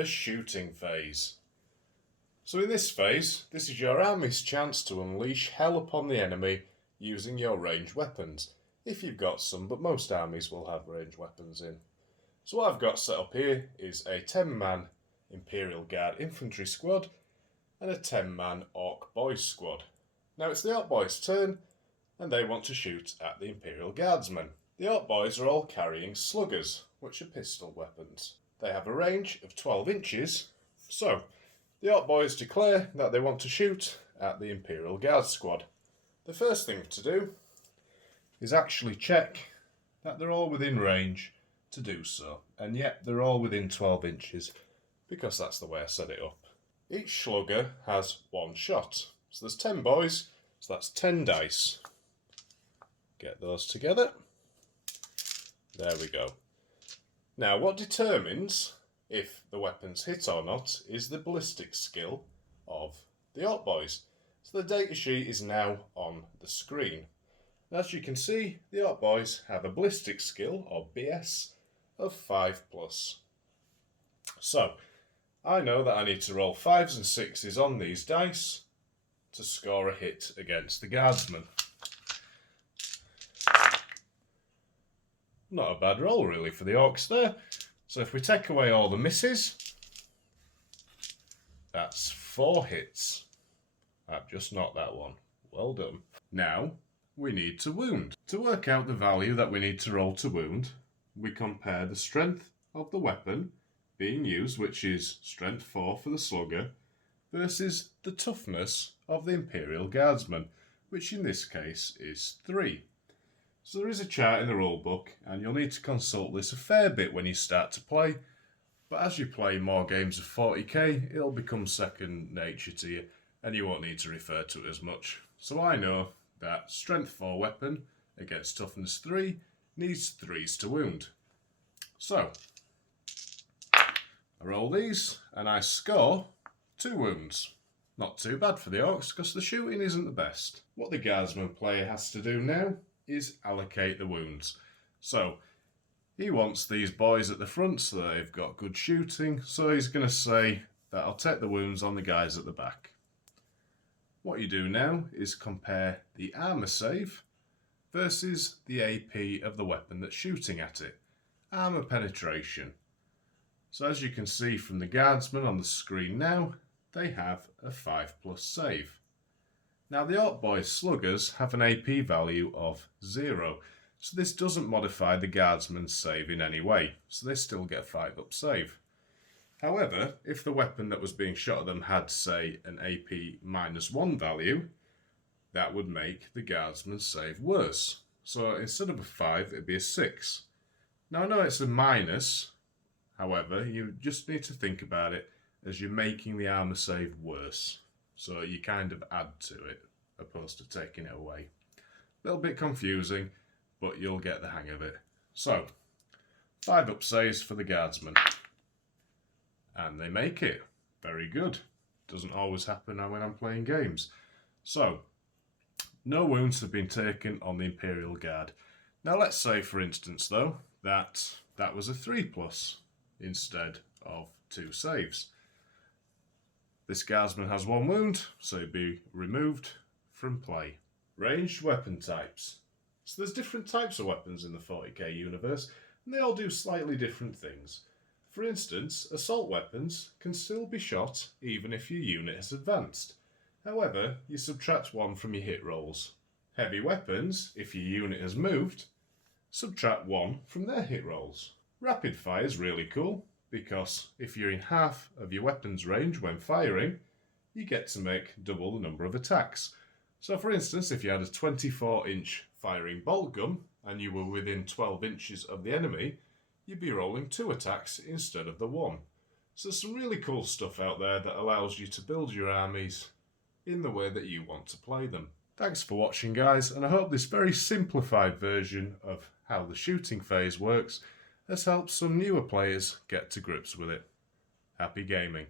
the shooting phase. So in this phase, this is your army's chance to unleash hell upon the enemy using your ranged weapons. If you've got some, but most armies will have ranged weapons in. So what I've got set up here is a 10-man Imperial Guard infantry squad and a 10-man Orc Boys squad. Now it's the Orc Boys' turn, and they want to shoot at the Imperial Guardsmen. The Orc Boys are all carrying sluggers, which are pistol weapons. They have a range of 12 inches, so the Orc Boys declare that they want to shoot at the Imperial Guard squad. The first thing to do is actually check that they're all within range to do so, and yet they're all within 12 inches because that's the way I set it up. Each slugger has one shot, so there's 10 boys, so that's 10 dice. Get those together. There we go. Now what determines if the weapons hit or not is the ballistic skill of the Orc Boys. So the datasheet is now on the screen. As you can see, the Orc Boys have a ballistic skill, or BS, of 5+. So, I know that I need to roll 5s and 6s on these dice to score a hit against the Guardsmen. Not a bad roll really for the Orcs there. So if we take away all the misses, that's 4 hits. I've just knocked that one. Well done. Now, we need to wound. To work out the value that we need to roll to wound, we compare the strength of the weapon being used, which is strength 4 for the slugger, versus the toughness of the Imperial Guardsman, which in this case is 3. So there is a chart in the rulebook, and you'll need to consult this a fair bit when you start to play, but as you play more games of 40k, it'll become second nature to you, and you won't need to refer to it as much. So I know that strength 4 weapon against toughness 3 needs 3s to wound. So, I roll these and I score 2 wounds. Not too bad for the Orcs because the shooting isn't the best. What the Guardsman player has to do now is allocate the wounds. So, he wants these boys at the front so they've got good shooting, so he's going to say that I'll take the wounds on the guys at the back. What you do now is compare the armour save versus the AP of the weapon that's shooting at it. Armour penetration. So as you can see from the Guardsmen on the screen now, they have a 5+ save. Now the Orc Boys sluggers have an AP value of 0, so this doesn't modify the Guardsman's save in any way, so they still get a 5+ save. However, if the weapon that was being shot at them had, say, an AP -1 value, that would make the Guardsman's save worse. So instead of a 5, it'd be a 6. Now I know it's a minus, however, you just need to think about it as you're making the armour save worse. So you kind of add to it, opposed to taking it away. A little bit confusing, but you'll get the hang of it. So, 5+ saves for the Guardsmen. And they make it. Very good. Doesn't always happen when I'm playing games. So, no wounds have been taken on the Imperial Guard. Now let's say, for instance, though, that was a 3+ instead of 2 saves. This Guardsman has 1 wound, so he'd be removed from play. Ranged weapon types. So there's different types of weapons in the 40k universe, and they all do slightly different things. For instance, assault weapons can still be shot even if your unit has advanced. However, you subtract 1 from your hit rolls. Heavy weapons, if your unit has moved, subtract 1 from their hit rolls. Rapid fire is really cool, because if you're in half of your weapon's range when firing, you get to make double the number of attacks. So for instance, if you had a 24-inch firing bolt gun, and you were within 12 inches of the enemy, you'd be rolling 2 attacks instead of the 1. So there's some really cool stuff out there that allows you to build your armies in the way that you want to play them. Thanks for watching, guys, and I hope this very simplified version of how the shooting phase works has helped some newer players get to grips with it. Happy gaming.